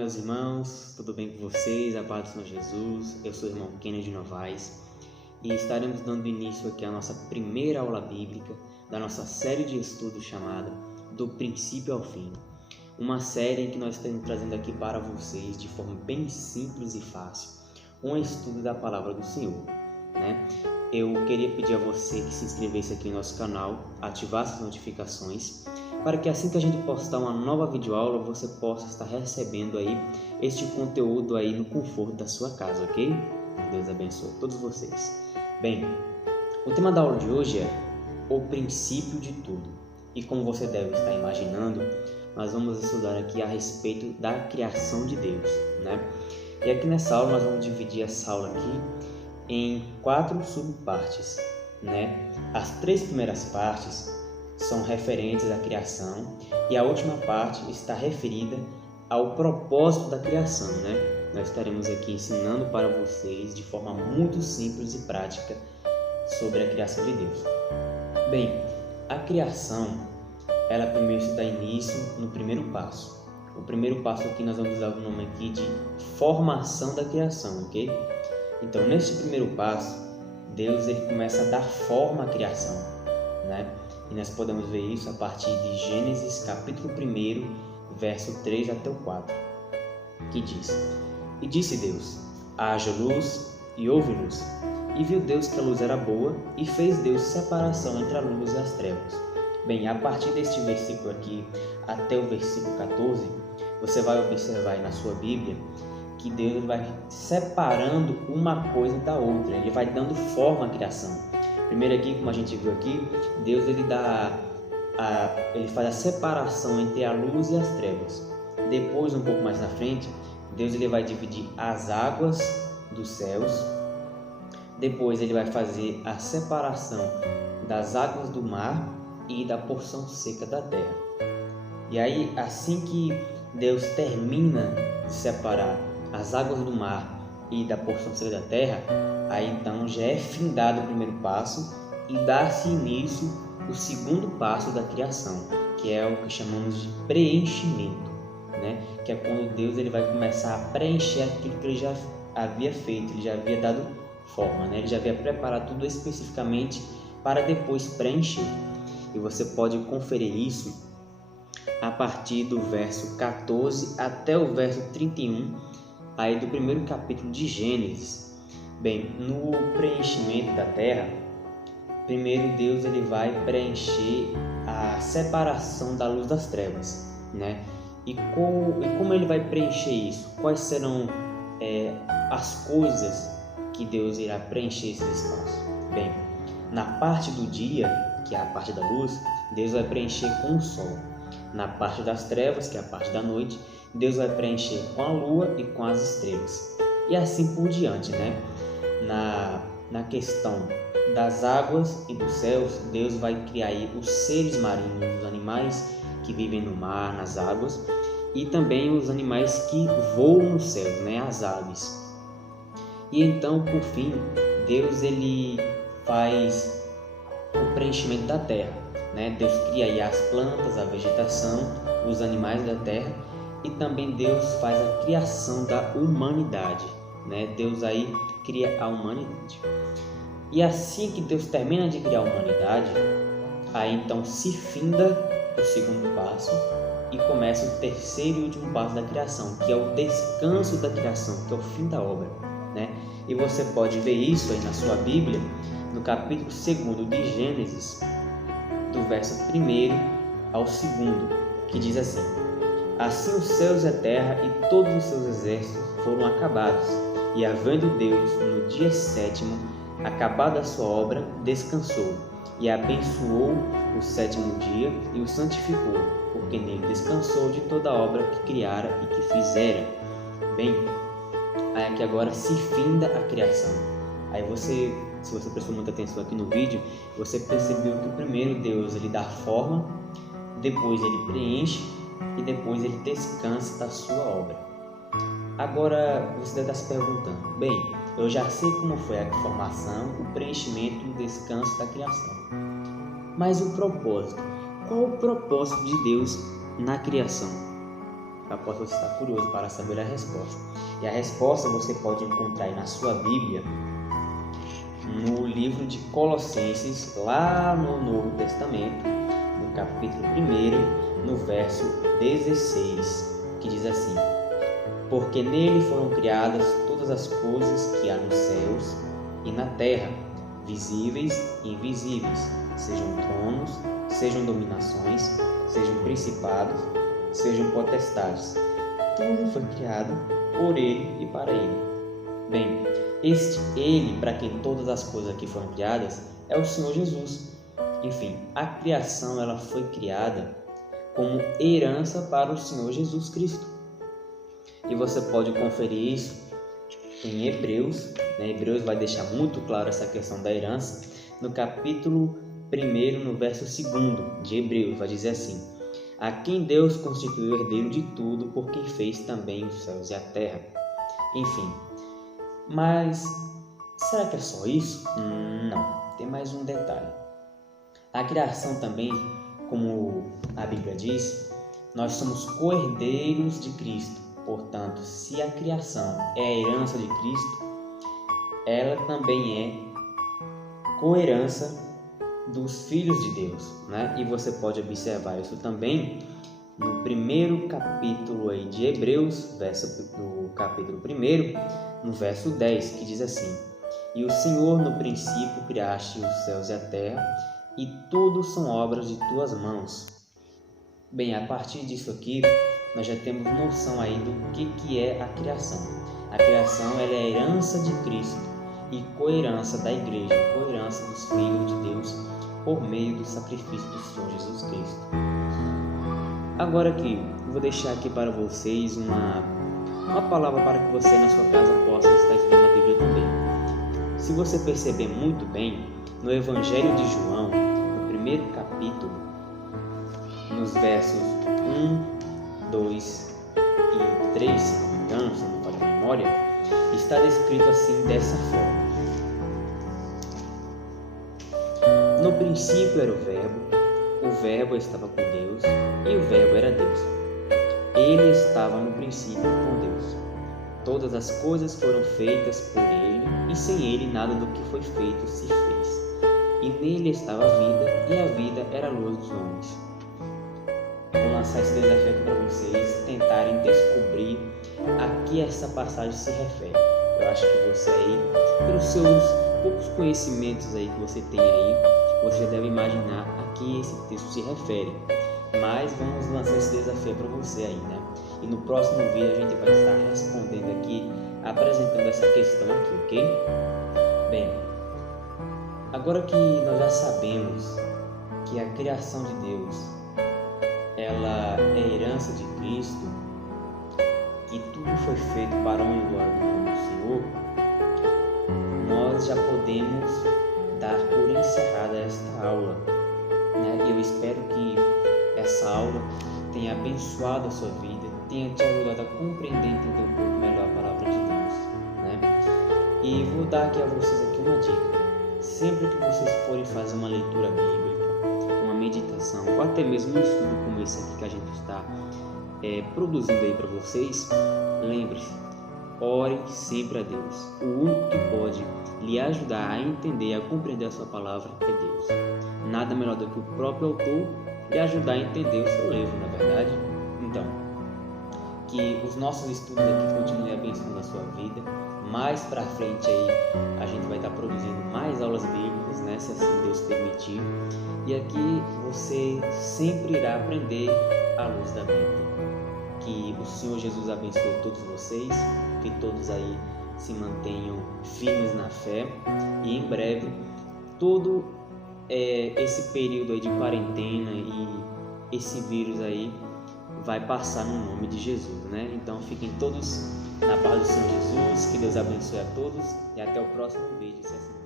meus irmãos, tudo bem com vocês? A paz do Senhor Jesus. Eu sou o irmão Kennedy Novaes e estaremos dando início aqui à nossa primeira aula bíblica da nossa série de estudos chamada Do Princípio ao Fim. Uma série em que nós estamos trazendo aqui para vocês, de forma bem simples e fácil, um estudo da Palavra do Senhor, né? Eu queria pedir a você que se inscrevesse aqui no nosso canal, ativasse as notificações, para que assim que a gente postar uma nova videoaula, você possa estar recebendo aí este conteúdo aí no conforto da sua casa, ok? Deus abençoe todos vocês. Bem, o tema da aula de hoje é o princípio de tudo. E como você deve estar imaginando, nós vamos estudar aqui a respeito da criação de Deus, né? E aqui nessa aula nós vamos dividir essa aula aqui em 4 subpartes, né? As 3 primeiras partes são referentes à criação e a última parte está referida ao propósito da criação, né? Nós estaremos aqui ensinando para vocês de forma muito simples e prática sobre a criação de Deus. Bem, a criação, ela primeiro se dá início no primeiro passo. O primeiro passo aqui nós vamos dar o nome aqui de formação da criação, ok? Então, neste primeiro passo, Deus ele começa a dar forma à criação, né? E nós podemos ver isso a partir de Gênesis, capítulo 1, verso 3 até o 4, que diz: E disse Deus, haja luz, e houve luz. E viu Deus que a luz era boa, e fez Deus separação entre a luz e as trevas. Bem, a partir deste versículo aqui, até o versículo 14, você vai observar aí na sua Bíblia, que Deus vai separando uma coisa da outra, ele vai dando forma à criação. Primeiro aqui, como a gente viu aqui, Deus ele faz a separação entre a luz e as trevas. Depois, um pouco mais na frente, Deus ele vai dividir as águas dos céus. Depois ele vai fazer a separação das águas do mar e da porção seca da terra. E aí, assim que Deus termina de separar as águas do mar e da porção seca da terra, aí então já é findado o primeiro passo e dá-se início o segundo passo da criação, que é o que chamamos de preenchimento, né? Que é quando Deus ele vai começar a preencher aquilo que ele já havia feito, ele já havia dado forma, né? Ele já havia preparado tudo especificamente para depois preencher. E você pode conferir isso a partir do verso 14 até o verso 31, aí do primeiro capítulo de Gênesis. Bem, no preenchimento da terra, primeiro Deus ele vai preencher a separação da luz das trevas, né? E como ele vai preencher isso? Quais serão as coisas que Deus irá preencher esse espaço? Bem, na parte do dia, que é a parte da luz, Deus vai preencher com o sol. Na parte das trevas, que é a parte da noite, Deus vai preencher com a lua e com as estrelas. E assim por diante, né? Na questão das águas e dos céus, Deus vai criar aí os seres marinhos, os animais que vivem no mar, nas águas, e também os animais que voam nos céus, né? As aves. E então, por fim, Deus ele faz o preenchimento da terra, né? Deus cria aí as plantas, a vegetação, os animais da terra, e também Deus faz a criação da humanidade, né? Deus aí cria a humanidade. E assim que Deus termina de criar a humanidade, aí então se finda o segundo passo e começa o terceiro e último passo da criação, que é o descanso da criação, que é o fim da obra, né? E você pode ver isso aí na sua Bíblia, no capítulo 2 de Gênesis, do verso 1 ao 2, que diz assim: Assim os céus e a terra e todos os seus exércitos foram acabados, e havendo Deus no dia 7º acabado a sua obra, descansou, e abençoou o 7º dia e o santificou, porque nele descansou de toda a obra que criara e que fizera. Bem, aí aqui agora se finda a criação. Aí se você prestou muita atenção aqui no vídeo, você percebeu que primeiro Deus ele dá forma, depois ele preenche e depois ele descansa da sua obra. Agora você deve estar se perguntando: bem, eu já sei como foi a formação, o preenchimento e o descanso da criação. Mas o propósito? Qual o propósito de Deus na criação? Eu aposto que você está curioso para saber a resposta. E a resposta você pode encontrar aí na sua Bíblia, no livro de Colossenses, lá no Novo Testamento, no capítulo 1, no verso 16, que diz assim: porque nele foram criadas todas as coisas que há nos céus e na terra, visíveis e invisíveis, sejam tronos, sejam dominações, sejam principados, sejam potestades. Tudo foi criado por ele e para ele. Bem, este ele para quem todas as coisas aqui foram criadas é o Senhor Jesus. Enfim, a criação ela foi criada como herança para o Senhor Jesus Cristo. E você pode conferir isso em Hebreus, Hebreus vai deixar muito claro essa questão da herança, no capítulo 1, no verso 2 de Hebreus, vai dizer assim: a quem Deus constituiu herdeiro de tudo, por quem fez também os céus e a terra. Enfim, mas será que é só isso? Não, tem mais um detalhe. A criação também, como a Bíblia diz, nós somos co-herdeiros de Cristo. Portanto, se a criação é a herança de Cristo, ela também é co-herança dos filhos de Deus, E você pode observar isso também no primeiro capítulo aí de Hebreus, do capítulo 1, no verso 10, que diz assim: e o Senhor no princípio criaste os céus e a terra, e tudo são obras de tuas mãos. Bem, a partir disso aqui, nós já temos noção aí do que é a criação. A criação ela é a herança de Cristo e co-herança da igreja, co-herança dos filhos de Deus por meio do sacrifício do Senhor Jesus Cristo. Agora aqui, eu vou deixar aqui para vocês uma palavra para que você na sua casa possa estar estudando a Bíblia também. Se você perceber muito bem, no Evangelho de João, no primeiro capítulo, nos versos 1, 2 e 3, se não me engano, se não me falha a memória, está descrito assim dessa forma: no princípio era o Verbo estava com Deus e o Verbo era Deus. Ele estava no princípio com Deus. Todas as coisas foram feitas por ele e sem ele nada do que foi feito se fez. E nele estava a vida e a vida era a luz dos homens. Vou lançar esse desafio aqui para vocês tentarem descobrir a que essa passagem se refere. Eu acho que você aí, pelos seus poucos conhecimentos aí que você tem aí, você já deve imaginar a que esse texto se refere. Mas vamos lançar esse desafio para você aí, E no próximo vídeo a gente vai estar respondendo aqui, apresentando essa questão aqui, ok? Bem, agora que nós já sabemos que a criação de Deus ela é herança de Cristo, que tudo foi feito para a honra e glória do nome do Senhor, nós já podemos dar por encerrada esta aula, E eu espero que essa aula tenha abençoado a sua vida, tenha te ajudado a compreender e entender um pouco melhor a palavra de Deus, E vou dar aqui a vocês uma dica: sempre que vocês forem fazer uma leitura bíblica, uma meditação, ou até mesmo um estudo como esse aqui que a gente está produzindo aí para vocês, lembre-se, ore sempre a Deus. O único que pode lhe ajudar a entender, a compreender a sua palavra é Deus. Nada melhor do que o próprio autor lhe ajudar a entender o seu livro, na verdade. Então, que os nossos estudos aqui continuem abençoando a sua vida. Mais para frente aí a gente vai estar produzindo mais aulas bíblicas, se assim Deus permitir. E aqui você sempre irá aprender à luz da Bíblia. Que o Senhor Jesus abençoe todos vocês, que todos aí se mantenham firmes na fé, e em breve todo esse período aí de quarentena e esse vírus aí vai passar no nome de Jesus, Então fiquem todos na paz do Senhor Jesus, que Deus abençoe a todos e até o próximo vídeo, se assim